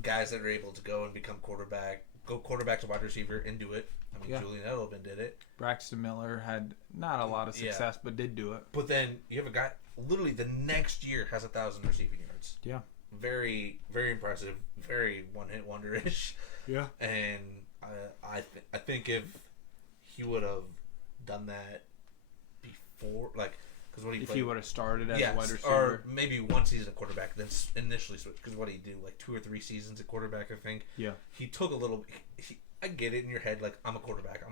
guys that are able to go and become go quarterback to wide receiver and do it. I mean, Julian Edelman did it. Braxton Miller had not a lot of success, but did do it. But then you have a guy literally the next year has 1,000 receiving yards. Yeah. Very, very impressive. Very one-hit wonder-ish. Yeah. And I think if he would have done that before, because what if he would have started as a wide receiver, or maybe one season at quarterback, then initially switch. Because what did he do? 2 or 3 seasons at quarterback, I think. Yeah. He took a little. I get it in your head, I'm a quarterback.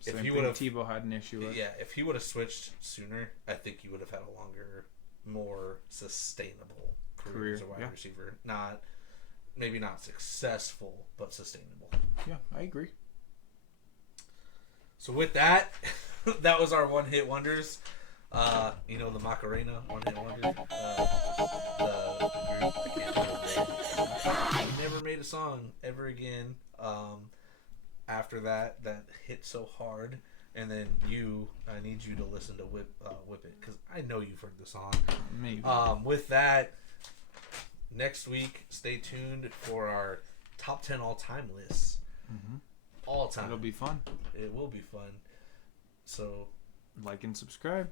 Same thing Tebow had an issue with. Yeah, if he would have switched sooner, I think he would have had a longer, more sustainable career as a wide receiver. Maybe not successful, but sustainable. Yeah, I agree. So with that, that was our one-hit wonders. The Macarena one-hit wonder. The group, I can't remember. Never made a song ever again. After that hit so hard, and then I need you to listen to Whip It, because I know you've heard the song. Maybe. With that, next week, stay tuned for our top 10 all-time lists. Mm-hmm. All time. It'll be fun. It will be fun. So, like and subscribe.